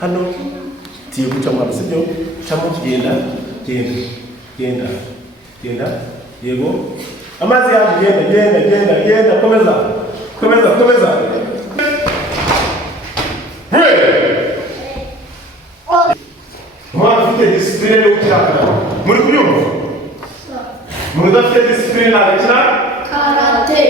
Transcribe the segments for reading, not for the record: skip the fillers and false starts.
hano tiye guca mu sibyo camo genda yego amazi yaje genda komeza Mwana ufite discipline yo gukina muri kubyumva muri udafite discipline nagakina karate.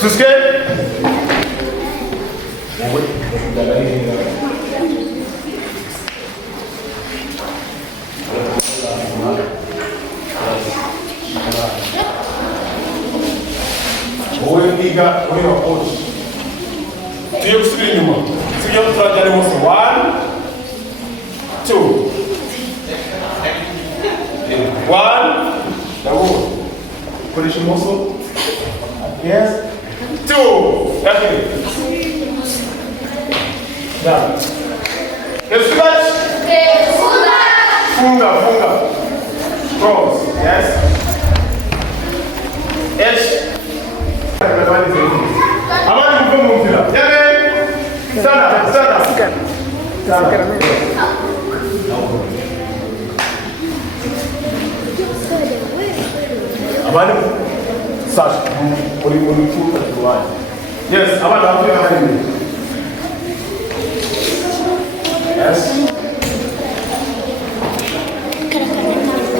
Tuske? Oyo liga, oyo coach. Tuye kusubira inyuma. Tuye turajya munsi. 1 2 1 Bravo. Koresha imoso. Yes. 2. Okay. Done. Escutas? Funga. Cross. Yes. Yes. Amani mkomo mpira. Yale. Sana. Amani. Sash. Yes, amani hapo amani. Yes.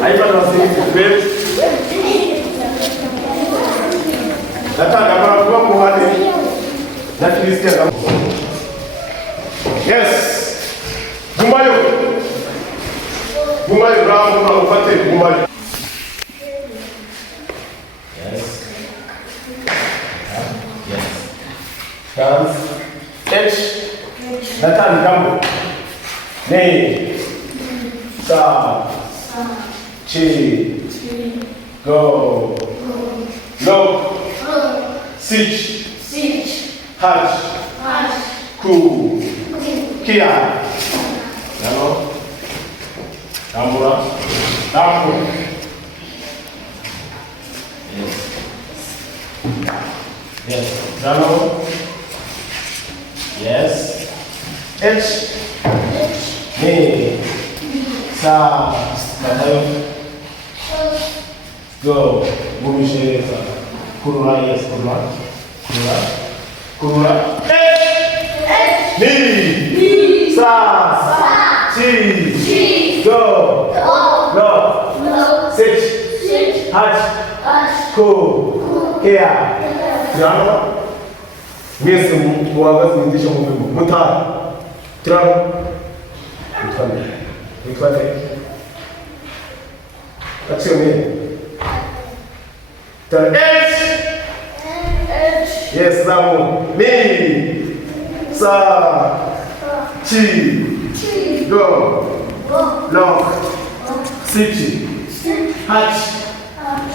Aiba nasi bet. Nataka kama kwa muhali. Nakisikia kama. Yes. Gumbayo bravo na upate gumbayo. Yes. Dance. H. Nathan Gambo. Ne. Sa. Chi. Go. Look. Sich. Hatch. Ku. Kia. Hello. Tambura. Tambu. Yes. Hello. Yes. H. Ne. Sa. Matayo. Go. Bumisheza. Kurura. Yes. Kurura. H. Ni. Sa. Chi. Go. No. Sich. Hatch. Ku. Kia. Triano. Mesmo muagazi ndisho muvimo. Muta. Triano. Mutfane. Achione. H. Yes, Zamu. Ni. Sa. Chi. Go. Lock. Sich. Hatch.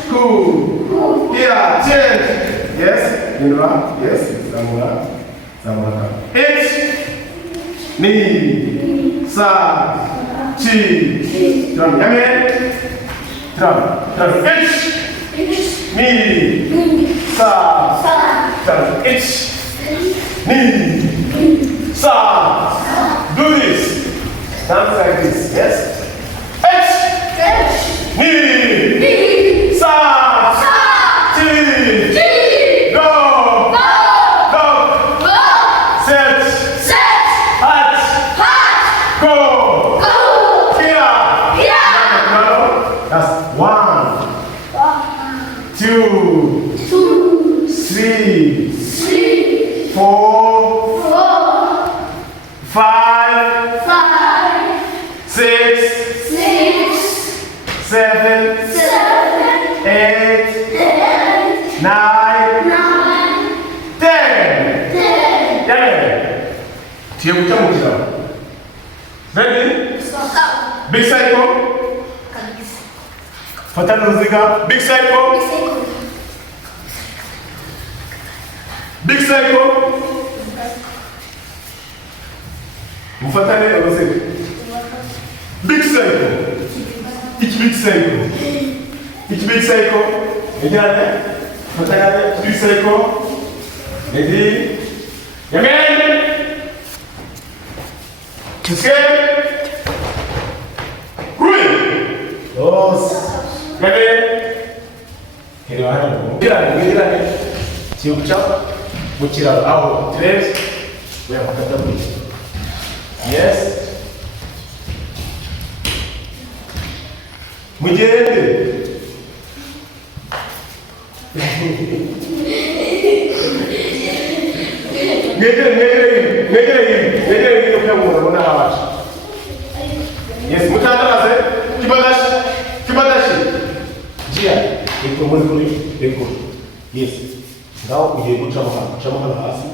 Ku. Kia. Change. Yes. Inua. Yes. Zamura. H. Ni. Sa. Chi. Drum. Amen. Drum. H. Ni. Sa. Drum. H. Ni. Sa. Do this. Dance like this. Yes. H. Ni. Sa. Chi. Go. Set. Hatch. Go. Kia. That's 1, 2, 3, 4, 5, 6, 7, 8, 9, 10. Yeah. Tiyo kutamukira. Ready? Big cycle. Fata n'uruziga. Big cycle. Big cycle. Mufatane uruziga. Big cycle. Each big cycle. Each big cycle. Ejane. Fatane big cycle. Ready? Amen. Escape. Green. Dos. Ready? Girane. Tiucha. Mukira aho. 3. We have got the Yes. Mujende. Ngegere ukabona hawaje. Yes, mutandaraze kibadashi. Jia, iko muri iko. Yes. Ngaho ugiye gucamo hano hasi.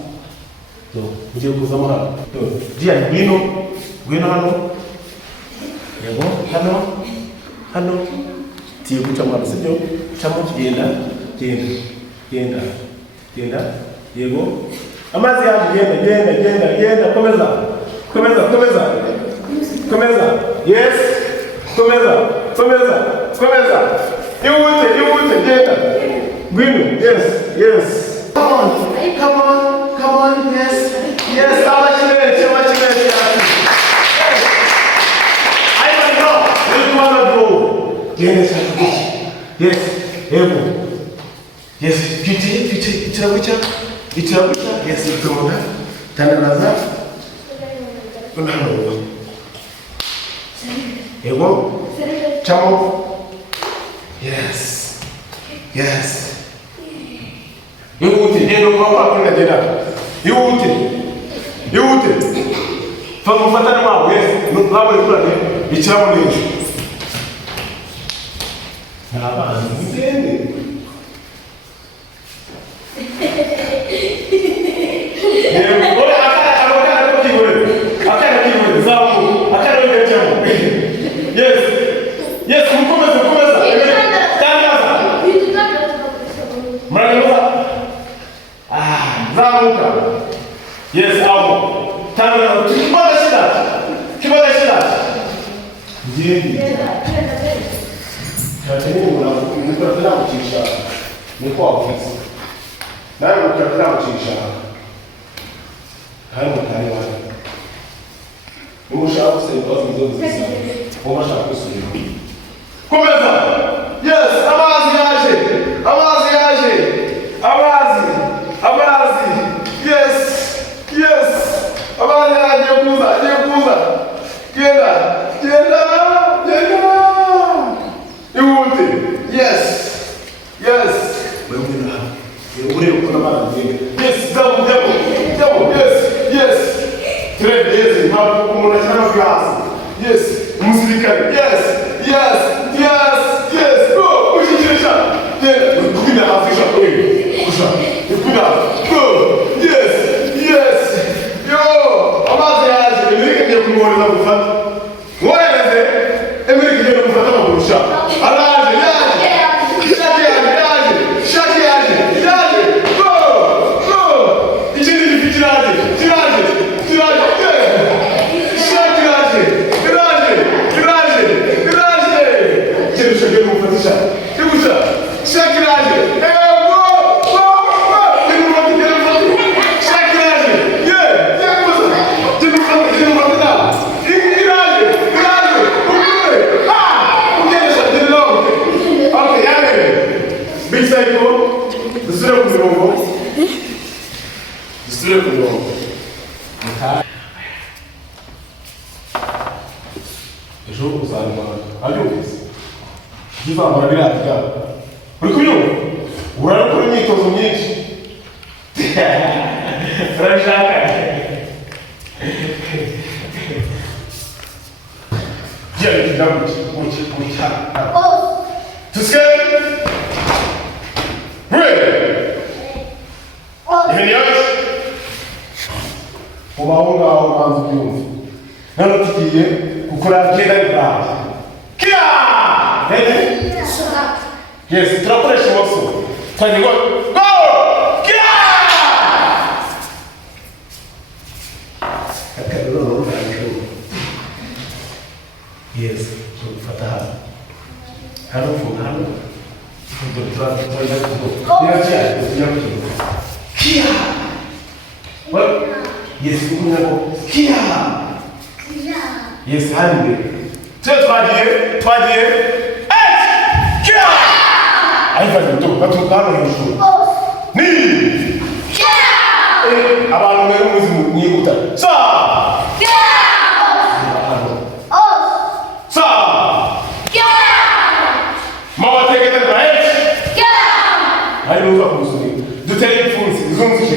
To, ugiye kuzamo hano. To, jia ngwino hano. Yego, hano. Tiye gucamo hano sibyo? Chamo genda. Yego. Amazi yaje genda komeza. Yes. Komeza. Iwute genda. Gwino. Yes. Come on. Yes. Abashimire. I don't know. You wanna go. Yes. Ego. Yes. Picha. Yes, itoka. Tandaraza. Unano. Ego. Chamo. Yes. Iwute. Neno kwa kuna jeda. Iwute. Famu fatana mawe. Yes. Nukaba ikula ne. Ichamo ne. Naba nzende. Yes, mkomeza. Tangaza. Mrageza. Zamuka. Yes, amo. Tangaza. Kibada shida. Ndiye. Tateni mnataka kuchisha. Ni kwa ofisi. Naye mnataka kuchisha. Hayo mtani wake. Umushauri sasa ndio sasa. Umushauri kusudi. Komeza. Yes, amazi yaje. Yes. Amazi yaje kuza. Genda. Iwute. Yes. Wewe kuna mara nyingine. Yes, double. Yes. Trade yes, mnachana viazi. Yes, muslikari. Yes. Go, ushitisha. Yeah, ukuna afisha wewe. Ukuna. Go. Yes. Yo, amazi yaje. Amerika ndio kumwona kufanya. Wewe Amerika ndio kumfanya kurusha. Alaje, yaje. Go. Ichini nifikiraje. Tiraje. Vamos virar aqui. Procurou. Agora por mim todos os dias. Franjaca. Já lhe dá muito. Scared? Ready? Any others? Umaunga au manzo kiunzi. Nalo tukiye kukula kenda ibada. Kia! Ready? Yes, tunakula shimoso. Tani go. Go! Kia! Kakalo yes, fataha. Halo fungalo. Kia! What? Yes, Kia! Yes, hand. Twadie. Kia! Aiva ndo batukana yosho. Ni! Kia! Abantu bero muzimu ni uta. Sa! Kia! Sa! Kia! Mama take it right. Kia! I know what I'm saying. The telephone is zoom to the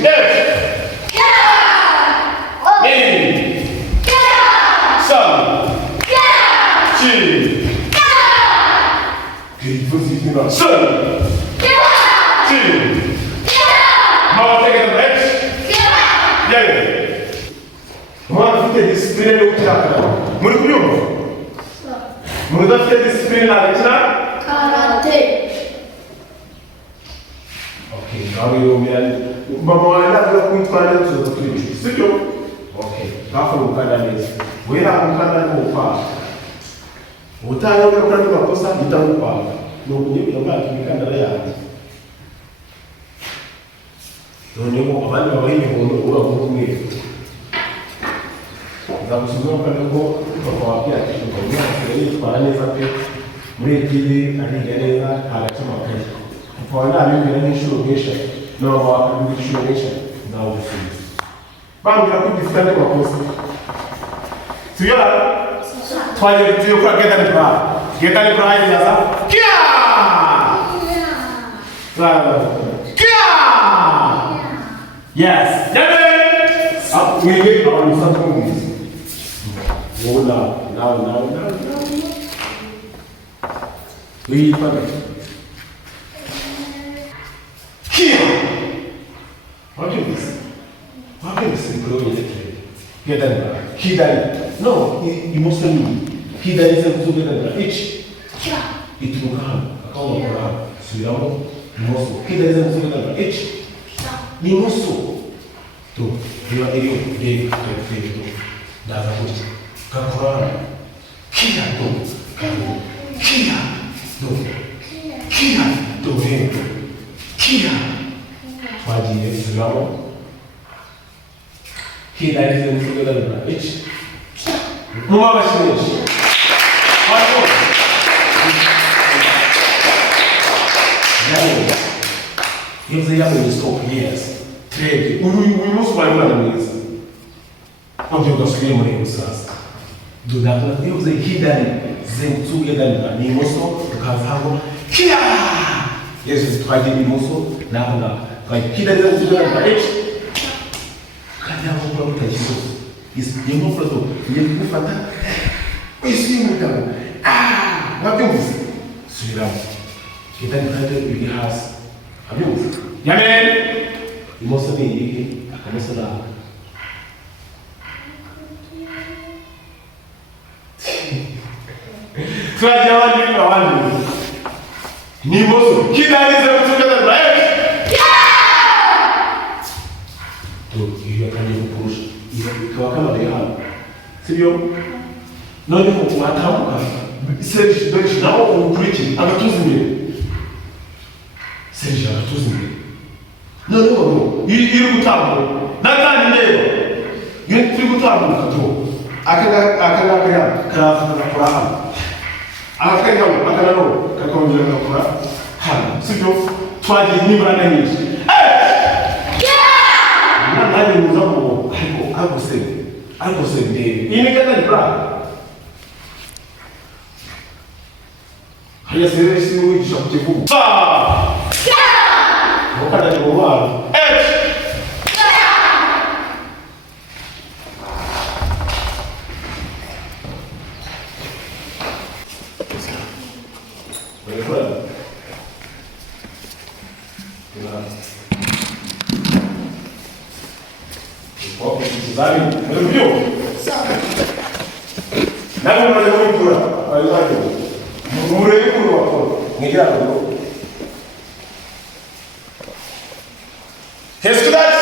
Kia! Ni! Kia! Sa! Kia! Chi! Okay, vous y venez. Seul. Two. Mama take it right. Yeah. Mama fite discipline au théâtre. Muri kunyumva? Muri dafite discipline na lekina? Karate. Okay, nawe yo miyani. Mama wanataka kumfanya mtoto kwetu. Sio? Okay. Kafu ukanda nezi. Wera ukanda kwa Utaya ule ukanda kwa kosa itamupa. Ndio yamba kimikanda yake. Ndio abandi babaye hono uba kumwe. Ndakusuzuma kandi ko papa wapya kishoko yari twara neza pe muri TV ari neza aracama kaje. Papa wana ari n'inshuro gesha no wa n'inshuro gesha ndawo kufuza. Bambira ko difitane kwa kosa. Tuyara twaje tuyo kwa getani pra ya sasa. Kia! Kia! Yes. Yes. Up we get our something. Now. We put Kia! What is this? What is this? Get that. Hidari. No, he must be. Hidari is a good H. It will come. Account Suyamo. Mosso. Hidari is a good H. Nimoso. To. You are able to get to Dazabuti. Kakura. Kia do. Kia do. Kia do. Kia. Faji Suyamo. Hidari is a good H. Mama Shish. If the young is so yes, trade, we must buy one of these. What you got screaming in us? Do that. If the hidden zen together, and he also because how here. Yes, it's quite a muscle. Now, like hidden together, H. Can you have a problem? Is the more photo? You can find is you what is Suram? He then planted in the house. Have you? Yamen! You must be a commissioner. Try your one. Nimoso, Kida is a together, right? Yeah! You can push. You come they have. Sirio? No, you want to Serge, Deutsch, now on preaching, I'm a Tuesday. Serge, I'm a Tuesday. No. You tell that time there. You tributable. I can craft the Quran. I can know, I come to the Quran. So, try the new language. Hey! Yeah! I will say, in a brand. Yes, there is no way to do. Sa! Yeah! What can I do? H! Yeah! Very well. Zami, ndio. Nani mwana mkura? Ayo. Mure mkura wako. Ngira hapo. Escudas.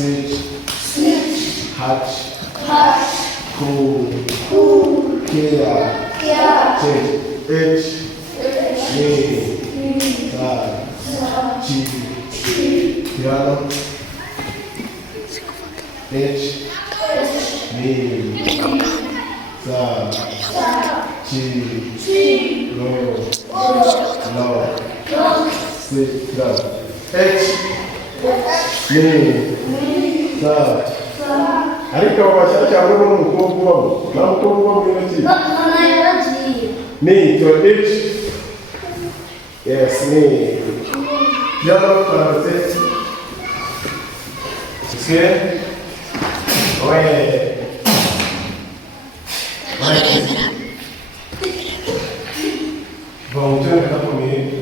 Sit. Hatch. Cool. Kia. Change. H. Me. G. Piano. H. Me. G. Go. No. Sit. Down. H. Me. Ariko abashaka abo mu mukobwa wabo. Na mukobwa wabo n'iki? Mama yaraji. Me to H. Yes, me. Piano para set. Okay. Ouais. Bon, on tourne la première.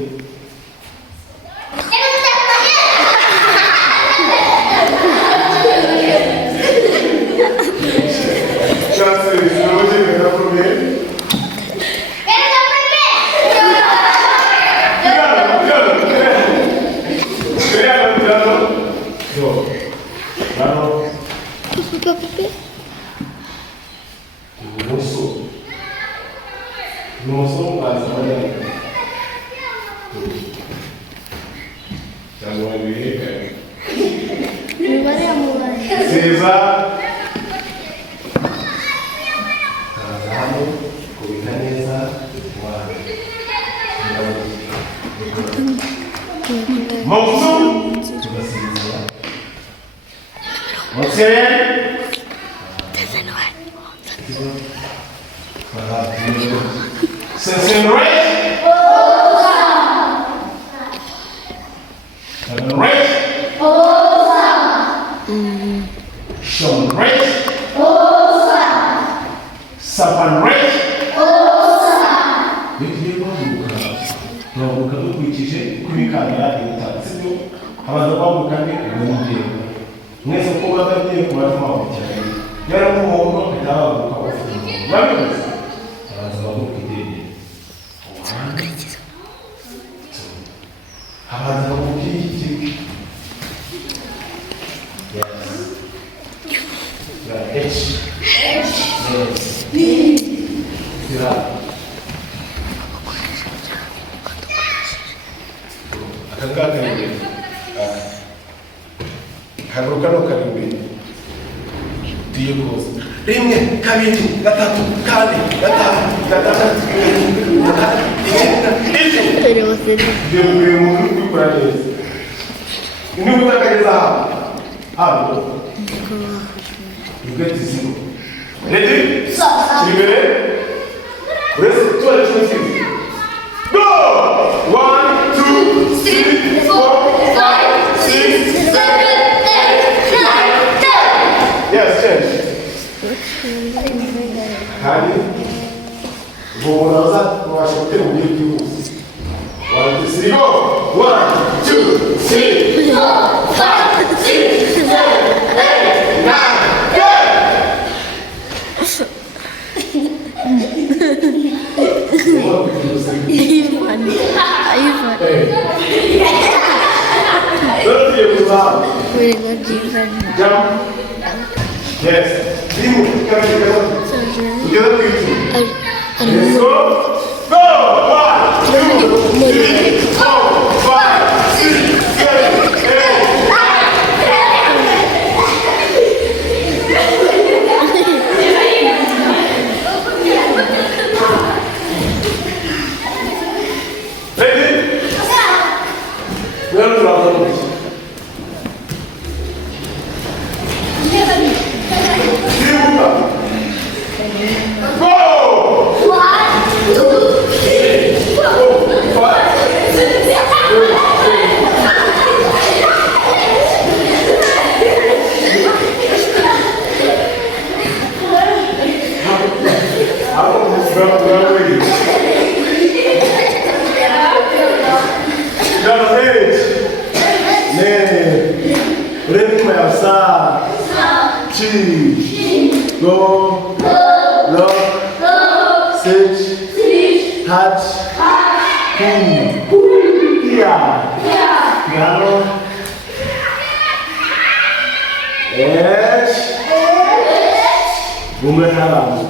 Umeharamu.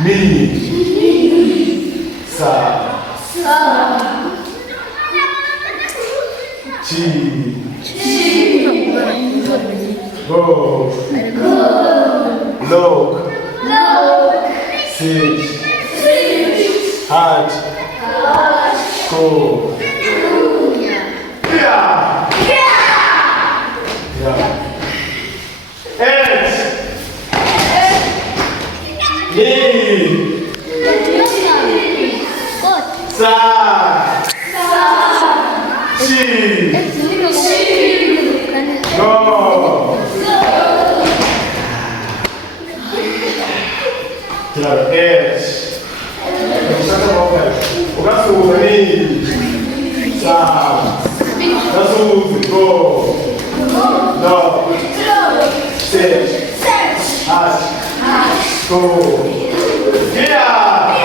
Ni. Sa. Chi. Go. Look. Sit. Hard. Go. Yeah. Yeah. Sa. Chi. Go. Claro, o gasto ni. Sa. Gasto go. No. Sit. Ask. Go. Yeah.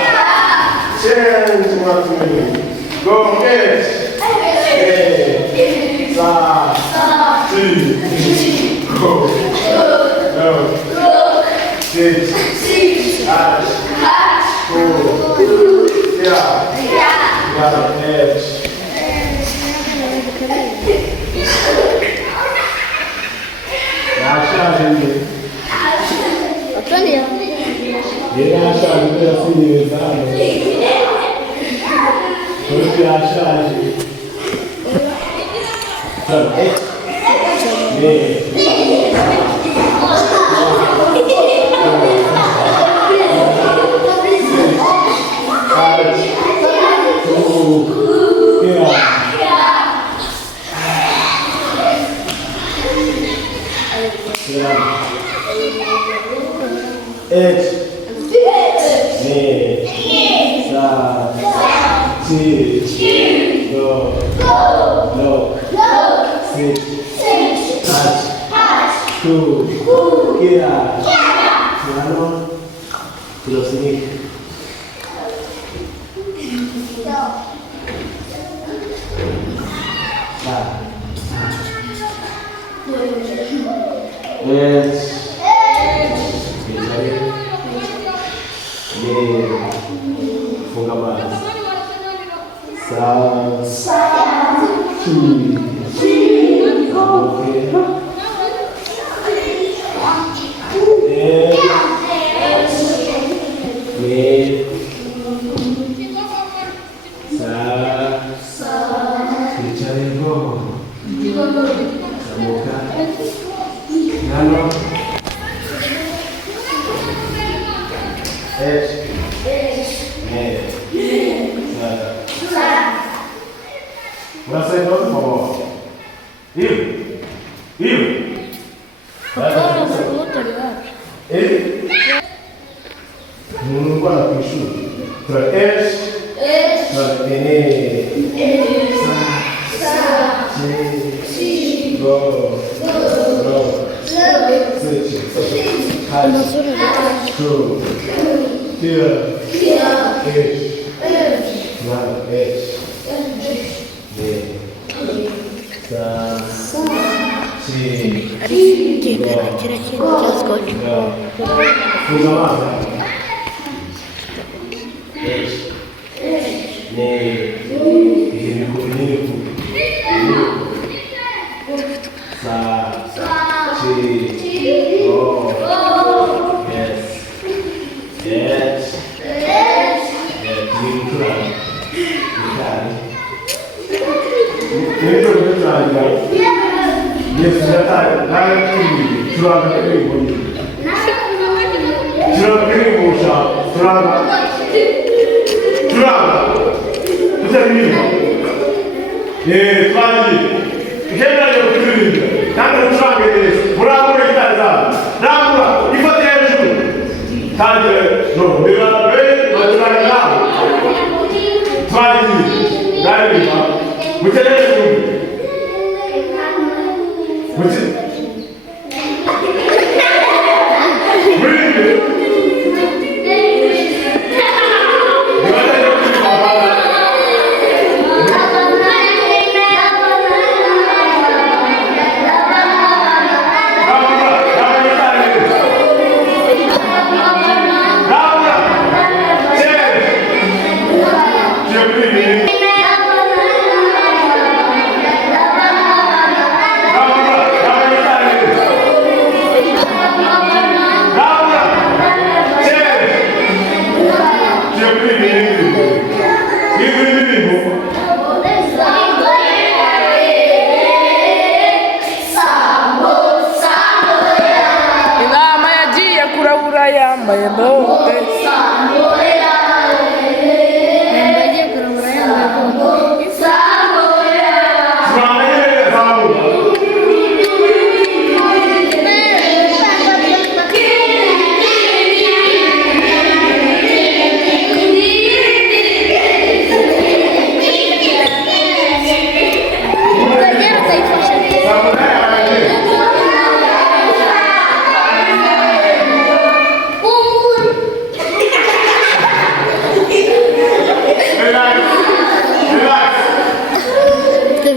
Change one minute. Go. Yes. Sa. Chi. Go. No. Sit. Ask. Go. Yeah. Got edge. Ele achava que era assim, sabe? Porque achava. Sabe?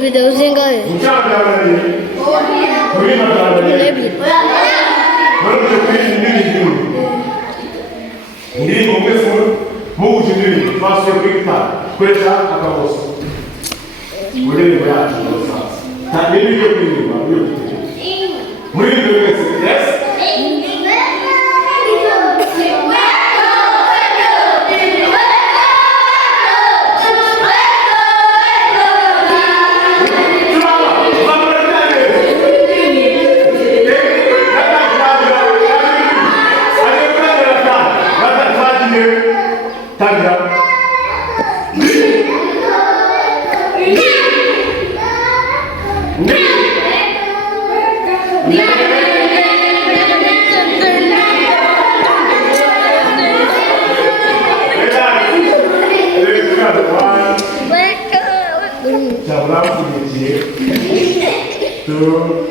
video singkat. Ucap berapa ni? Beri berapa ni? Lebih. Baru dia beri sendiri dulu. Ini mungkin semua mau sendiri. Masuk kita. Kerja apa bos? Boleh bayar. Tak ini dia beri baru. Beri dulu yes. Two,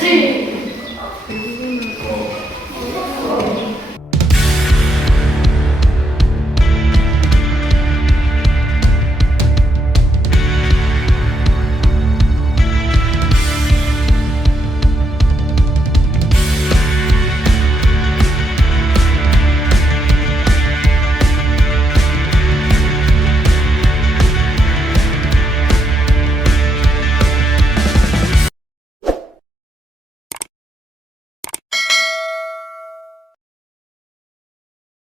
three.